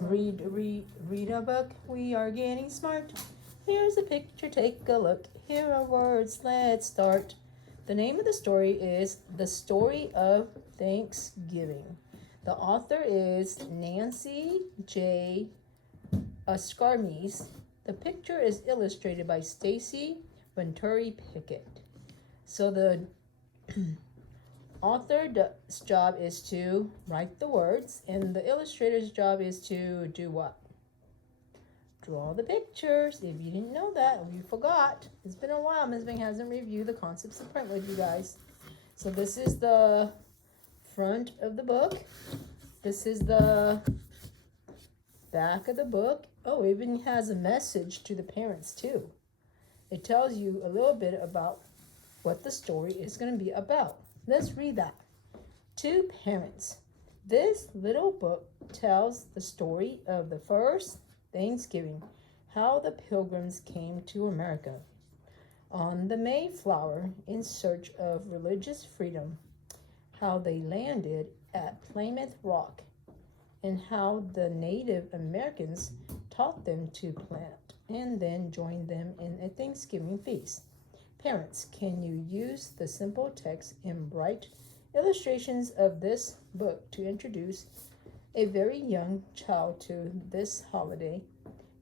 Read a book. We are getting smart. Here's a picture. Take a look. Here are words. Let's start. The name of the story is The Story of Thanksgiving. The author is Nancy J. Scarmies. The picture is illustrated by Stacy Venturi Pickett. So the author's job is to write the words, and the illustrator's job is to do what? Draw the pictures. If you didn't know that, or you forgot, it's been a while. Ms. Vang hasn't reviewed the concepts of print with you guys. So this is the front of the book. This is the back of the book. Oh, it even has a message to the parents too. It tells you a little bit about what the story is going to be about. Let's read that. To parents, this little book tells the story of the first Thanksgiving, how the Pilgrims came to America on the Mayflower in search of religious freedom, how they landed at Plymouth Rock, and how the Native Americans taught them to plant and then joined them in a Thanksgiving feast. Parents, can you use the simple text and bright illustrations of this book to introduce a very young child to this holiday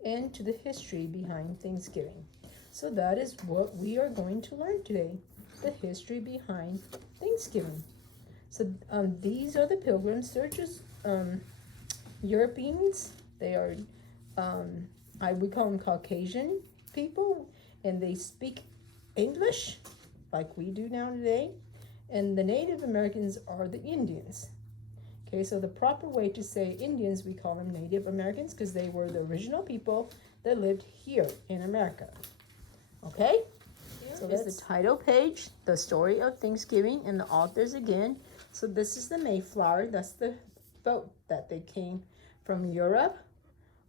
and to the history behind Thanksgiving? So that is what we are going to learn today, the history behind Thanksgiving. So these are the Pilgrims. They're just Europeans. They are, we call them Caucasian people, and they speak English like we do now today. And the Native Americans are the Indians. Okay, so the proper way to say Indians, we call them Native Americans because they were the original people that lived here in America. Okay? So that's the title page, The Story of Thanksgiving, and the authors again. So this is the Mayflower. That's the boat that they came from Europe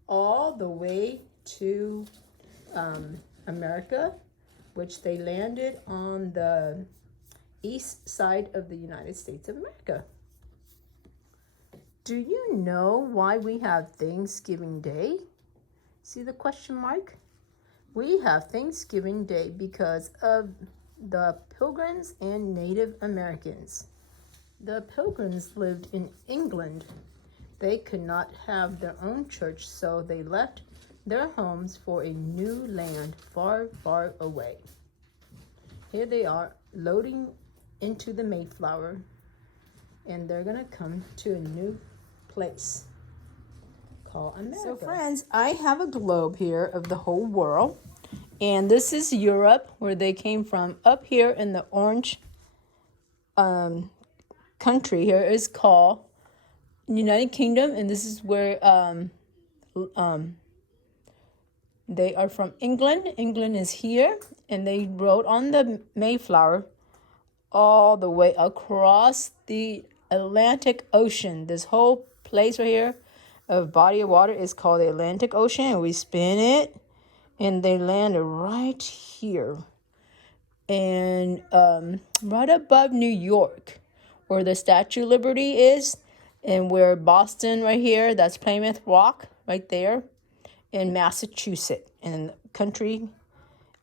all the way to America, which they landed on the east side of the United States of America. Do you know why we have Thanksgiving Day? See the question mark? We have Thanksgiving Day because of the Pilgrims and Native Americans. The Pilgrims lived in England. They could not have their own church, so they left their homes for a new land far, far away. Here they are loading into the Mayflower, and they're going to come to a new place called America. So friends, I have a globe here of the whole world, and this is Europe, where they came from. Up here in the orange country here is called United Kingdom, and this is where they are from England. England is here, and they rode on the Mayflower all the way across the Atlantic Ocean. This whole place right here, a body of water, is called the Atlantic Ocean, and we spin it, and they landed right here, and right above New York, where the Statue of Liberty is, and where Boston right here, that's Plymouth Rock right there, in Massachusetts, and country,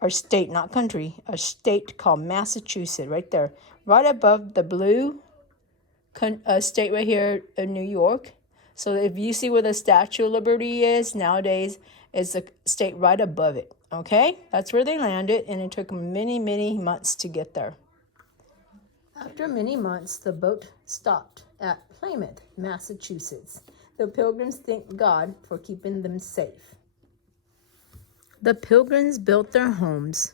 or state, not country, a state called Massachusetts right there, right above the blue state right here in New York. So if you see where the Statue of Liberty is nowadays, it's the state right above it. Okay, that's where they landed, and it took many, many months to get there. After many months, the boat stopped at Plymouth, Massachusetts. The Pilgrims thanked God for keeping them safe. The Pilgrims built their homes.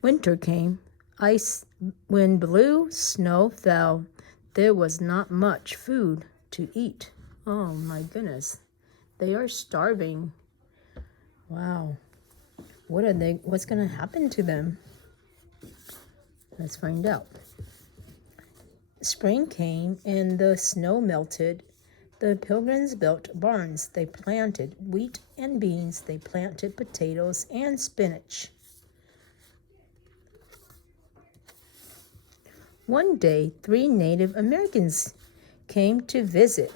Winter came. Ice wind blew, snow fell. There was not much food to eat. Oh my goodness. They are starving. Wow. What's going to happen to them? Let's find out. Spring came and the snow melted. The Pilgrims built barns. They planted wheat and beans. They planted potatoes and spinach. One day, 3 Native Americans came to visit.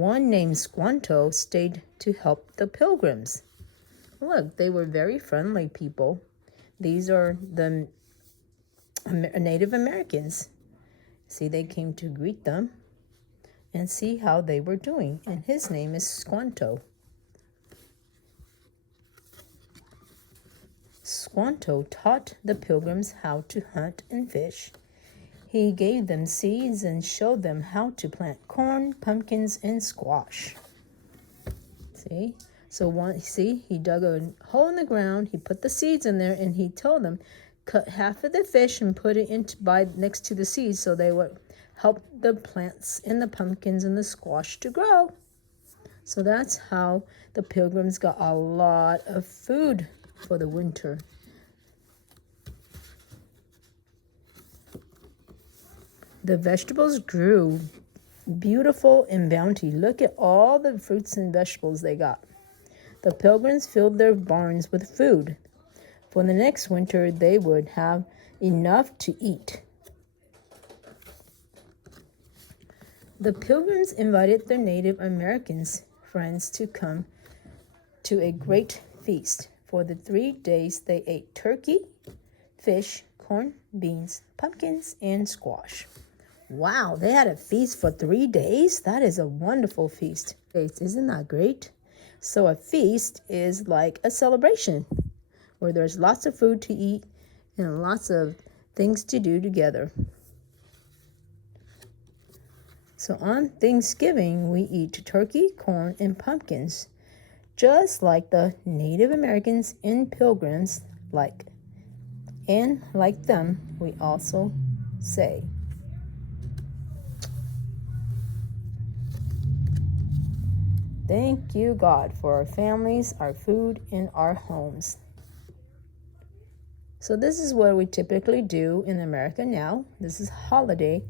One named Squanto stayed to help the pilgrims. Look, they were very friendly people. These are the Native Americans. See, they came to greet them and see how they were doing. And his name is Squanto. Squanto taught the pilgrims how to hunt and fish. He gave them seeds and showed them how to plant corn, pumpkins, and squash. See? So he dug a hole in the ground, he put the seeds in there, and he told them, cut half of the fish and put it next to the seeds so they would help the plants and the pumpkins and the squash to grow. So that's how the pilgrims got a lot of food for the winter. The vegetables grew beautiful in bounty. Look at all the fruits and vegetables they got. The pilgrims filled their barns with food. For the next winter, they would have enough to eat. The pilgrims invited their Native Americans friends to come to a great feast. For the 3 days, they ate turkey, fish, corn, beans, pumpkins, and squash. Wow, they had a feast for 3 days? That is a wonderful feast. Isn't that great? So a feast is like a celebration where there's lots of food to eat and lots of things to do together. So on Thanksgiving, we eat turkey, corn, and pumpkins, just like the Native Americans and pilgrims like. And like them, we also say, thank you, God, for our families, our food, and our homes. So this is what we typically do in America now. This is holiday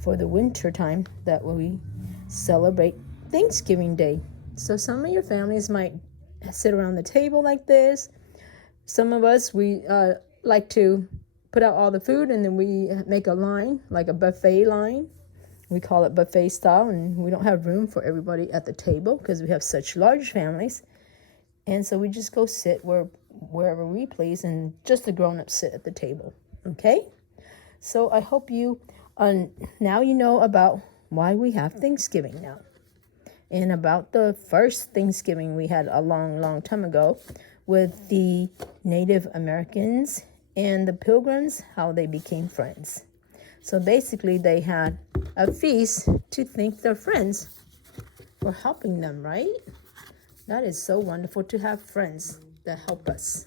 for the winter time that we celebrate Thanksgiving Day. So some of your families might sit around the table like this. Some of us, we like to put out all the food and then we make a line, like a buffet line. We call it buffet style, and we don't have room for everybody at the table because we have such large families. And so we just go sit wherever we please, and just the grown-ups sit at the table, okay? So I hope you, now you know about why we have Thanksgiving now. And about the first Thanksgiving we had a long, long time ago with the Native Americans and the Pilgrims, how they became friends. So basically they had a feast to thank their friends for helping them, right? That is so wonderful to have friends that help us.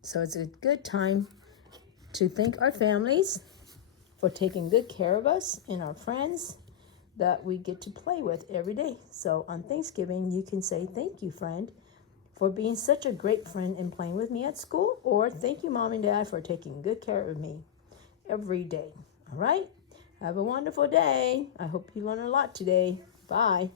So it's a good time to thank our families for taking good care of us and our friends that we get to play with every day. So on Thanksgiving, you can say, thank you, friend, for being such a great friend and playing with me at school, or thank you, Mom and Dad, for taking good care of me every day. All right? Have a wonderful day. I hope you learned a lot today. Bye.